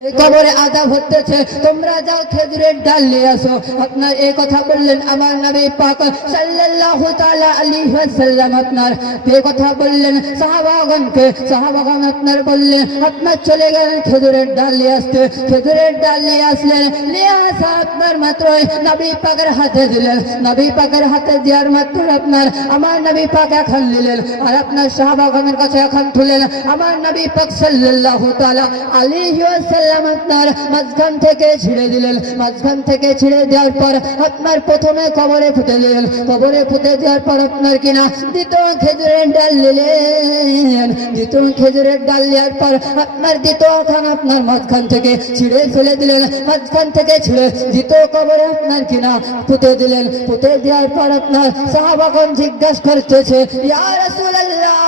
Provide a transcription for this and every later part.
কবরে আযাব হতেছে, তোমরা যাও খেজুরের ডাল নিয়ে আসো। আপনার এই কথা বললেন আমার নবী পাক সাল্লাল্লাহু তাআলা আলাইহি ওয়াসাল্লাম। আপনার এই কথা বললেন সাহাবাগণকে, সাহাবাগণ আপনার বললেন, আপনার চলে গেলেন খেজুরের ডাল নিয়ে আসতে। খেজুরের ডাল নিয়ে আসলেন, নিয়ে আসা আপনার মাত্রই নবী পাকের হাতে দিলেন। নবী পাকের হাতে দেওয়ার মাত্র আপনার আমার নবী পাক এখন নিলেন, আর আপনার সাহাবাগণের কাছে এখন তুলেন। আমার নবী পাক সাল্লাল্লাহু তাআলা আলাইহি ওয়াসাল্লাম আপনার মাঝখান থেকে ছিঁড়ে দিলেন। মাঝখান থেকে ছিঁড়ে দেওয়ার পর আপনার প্রথমে কবরে পুঁতে দিলেন। কবরে পুঁতে দেওয়ার পর আপনার কিনা দ্বিতীয় খেজুরের ডাল নিলেন। দ্বিতীয় খেজুরের ডাল নেওয়ার পর আপনার দ্বিতীয় খান আপনার মাঝখান থেকে ছিঁড়ে ফেলে দিলেন। মাঝখান থেকে ছিঁড়ে দ্বিতীয় কবরে আপনার কিনা পুঁতে দিলেন। পুঁতে দেওয়ার পর আপনার সাহাবাগণ জিজ্ঞাসা করতেছে, ইয়া রাসূলুল্লাহ,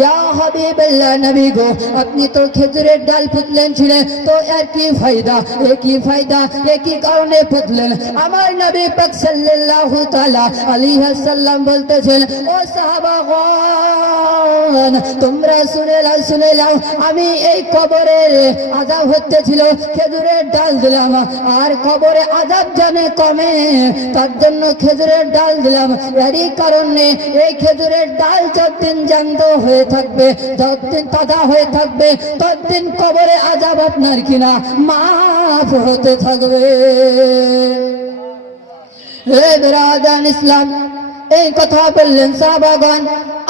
ইয়া হাবিবাল্লাহ, নবী গো, আপনি তো খেজুরের ডাল পুতলেন ছিলেন, তো এর কি ফায়দা? এ কি ফায়দা? এ কি কারণে পুতলেন? আমার নবী পাক সাল্লাল্লাহু তাআলা আলাইহি ওয়াসাল্লাম বলতেছেন, ও সাহাবাগণ, তোমরা শুনে নাও, আমি এই কবরে আযাব হতেছিল, খেজুরের ডাল দিলাম, আর কবরে আযাব জানে কমে, তার জন্য খেজুরের ডাল দিলাম। এরই কারণে এই খেজুরের ডাল যতদিন জ্যান্ত হয়ে থাকবে, যতদিন তাজা হয়ে থাকবে, ততদিন কবরে আযাব আপনার কিনা মাফ হতে থাকবে। হে বিরাদান ইসলাম, এই কথা বললেন সাহাবাগণ।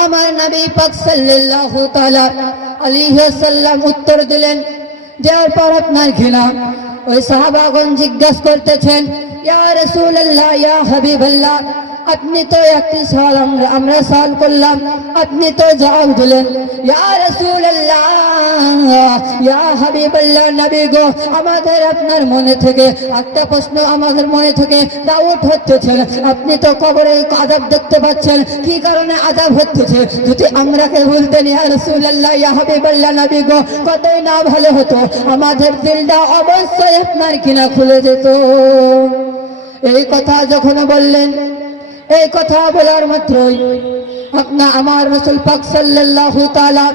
আমার নবী পাক সাল্লাল্লাহু তাআলা আলাইহি ওয়াসাল্লাম উত্তর দিলেন। দেওয়ার পর আপনার কিনা ওই সাহাবাগণ জিজ্ঞাসা করতেছেন, ইয়া রাসূলুল্লাহ, ইয়া হাবিবাল্লাহ, আপনি তো একটি সওয়াল আমরা সওয়াল করলাম, আপনি তো জবাব দিলেন। ইয়া রাসূলুল্লাহ, ইয়া হাবিবাল্লাহ, নবী গো, আমাদের আপনার মনে থেকে একটা প্রশ্ন আমাদের মনে থেকে ডাউট হচ্ছে। আপনি তো কবরে আযাব দেখতে পাচ্ছেন, কি কারণে আযাব হচ্ছে? যদি আমরাকে বলতেন ইয়া রাসূলুল্লাহ, ইয়া হাবিবাল্লাহ, নবী গো, কতই না ভালো হতো, আমাদের দিলটা অবশ্যই আপনার কিনা খুলে যেত। এই কথা যখন বললেন, এই কথা বলার মাত্রই আপনার আমার রাসূল পাক সাল্লাল্লাহু তাআলা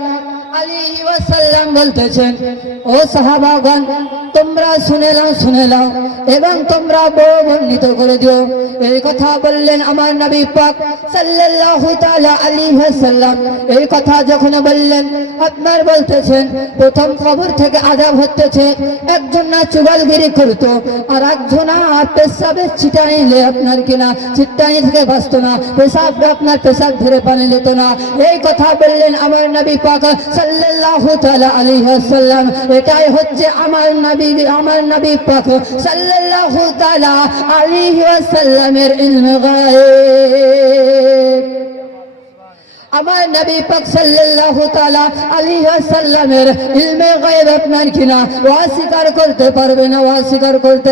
আলাইহি ওয়াসাল্লাম বলতেছেন, ও সাহাবাগণ, তোমরা শুনে নাও এবং তোমরা বর্ণিত করে দিও। এই কথা বললেন আমার নবী পাক সাল্লাল্লাহু তাআলা আলাইহি ওয়াসাল্লাম। এই কথা যখন বললেন, আপনার বলতেছেন প্রথম কবর থেকে আযাব হচ্ছে, একজন না চুগলগিরি করতো, আর একজন পেশাবের ছিটাইলে আপনার কিনা ছিটাই থেকে বাঁচতো না, আপনার পেশাব ধরে পানি যেত না। এই কথা বললেন আমার নবী পাক সাল্লাল্লাহু তাআলা আলাইহি ওয়াসাল্লাম। এটাই হচ্ছে আমার নবী পাক সাল্লাল্লাহু তাআলা আলাইহি ওয়াসাল্লামের ইলমে গায়ব। আমার নবী পাক সাল্লাল্লাহু তাআলা আলাইহি ওয়াসাল্লামের ইলমে গায়ব আপনার কিনা অস্বীকার করতে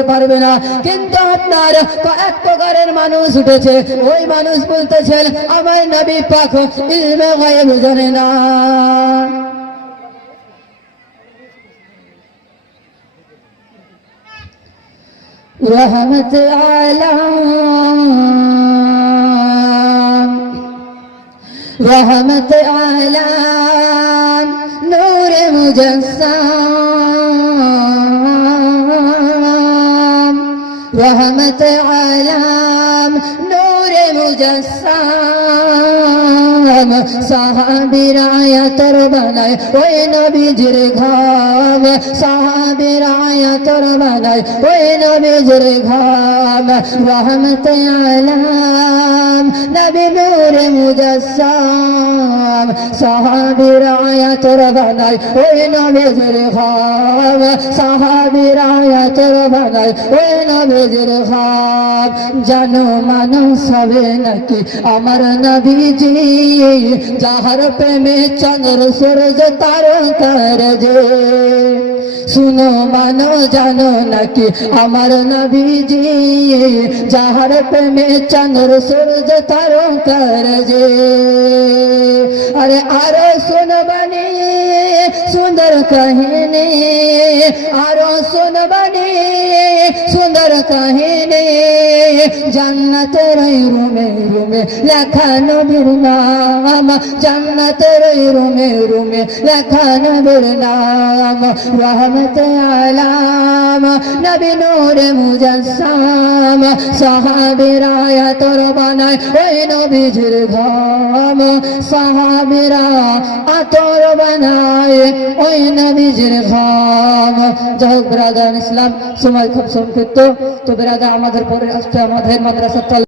পারবে না। কিন্তু আপনার এক প্রকারের মানুষ উঠেছে, ওই মানুষ বলতেছেন আমার নবী পাক ইলমে গায়ব জানে না। রহমত আলাম নূর মুজস্সাম, রহমত আলাম নূর মুজস্সাম, সাহাবীরা আয়াতর বানায় ওই নবীজির ঘাম, সাহাবীরা আয়াতর বানায় ওই নবীজির ঘাম। রহমত আলাম নবী নূর মুজস্সাম, সাহাবীরা আয়াতর বানায় ওই নবীজির ঘাম, সাহাবীরা আয়াতর বানায় ওই নবীজির ঘাম। জানো মানো সবে নাকি আমার নবীজি, যাহার প্রেমে চন্দ্র সূরজ তারকার যে। শুনো মানো জানো নাকি আমার নবীজি, যাহার প্রেমে চন্দ্র সূরজ তারকার যে। अरे आरो सुन बनी सुंदर कहिनी, आरो सुन बनी सुंदर कहिनी, জান্নাতের ওই রুমে রুমে লেখা নবীর নাম, জান্নাতের ওই রুমে রুমে লেখা নবীর নাম। রহমতে আলাম নবী নূরে মুজাসসাম, সাহাবীরা আতর বানায় ওই নবীজির ঘাম, সাহাবীরা আতর বানায় ওই নবীজির ঘাম। যাই হোক ব্রাদার ইসলাম, সময় খুব সংক্ষিপ্ত, তো ব্রাদার আমাদের পরে আসছে আমাদের মাদ্রাসা